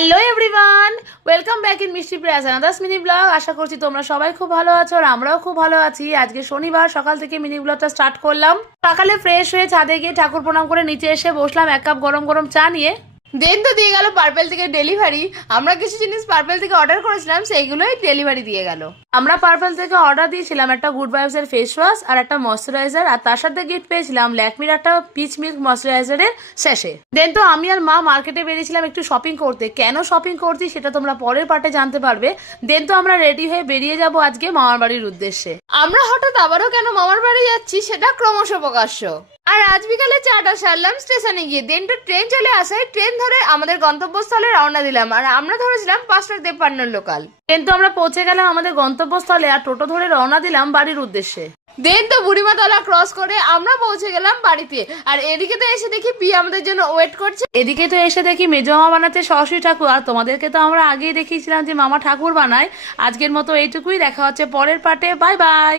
Hello everyone, welcome back in মিষ্টি প্রেয়াস আনাদার্স mini blog. আশা করছি তোমরা সবাই খুব ভালো আছো আর আমরাও খুব ভালো আছি। আজকে শনিবার সকাল থেকে মিনি ব্লগটা স্টার্ট করলাম। সকালে ফ্রেশ হয়ে ছাদে গিয়ে ঠাকুর প্রণাম করে নিচে এসে বসলাম এক কাপ গরম গরম চা নিয়ে। দেন তো দিয়ে গেল পার্পেল থেকে ডেলিভারি। আমরা কিছু জিনিস পার্পেল থেকে অর্ডার করেছিলাম, সেইগুলোই ডেলিভারি দিয়ে গেল। আমরা পার্পেল থেকে অর্ডার দিয়েছিলাম একটা গুড ভাইবস এর ফেস ওয়াশ আর একটা ময়শ্চারাইজার, আর তার সাথে গিফট পেয়েছিলাম ল্যাকমির একটা পিচ মিল্ক ময়শ্চারাইজারের স্যাশে। দেন তো আমি আর মা মার্কেটে বেরিয়েছিলাম একটু শপিং করতে। কেন শপিং করছি সেটা তোমরা পরের পার্টে জানতে পারবে। দেন তো আমরা রেডি হয়ে বেরিয়ে যাব আজকে মামার বাড়ির উদ্দেশ্যে। আমরা হঠাৎ আবারও কেন মামার বাড়ি যাচ্ছি সেটা ক্রমশ প্রকাশ্য। আর আজ বিকালে চাটা সারলাম স্টেশনে গিয়ে। দেন তো ট্রেন চলে আসায় ট্রেন ধরে আমাদের গন্তব্যস্থলে রওনা দিলাম। আর আমরা ধরেছিলাম 5:53 লোকাল। দেন তো আমরা পৌঁছে গেলাম আমাদের গন্তব্যস্থলে আর টোটো ধরে রওনা দিলাম বাড়ির উদ্দেশ্যে। দেন তো বুড়িমাতলা ক্রস করে আমরা পৌঁছে গেলাম বাড়িতে। আর এদিকে তো এসে দেখি পি আমাদের জন্য ওয়েট করছে। এদিকে তো এসে দেখি মেজো মামা বানাচ্ছে সরস্বতী ঠাকুর। আর তোমাদেরকে তো আমরা আগেই দেখিয়েছিলাম যে মামা ঠাকুর বানায়। আজকের মতো এইটুকুই, দেখা হচ্ছে পরের পার্টে। Bye bye.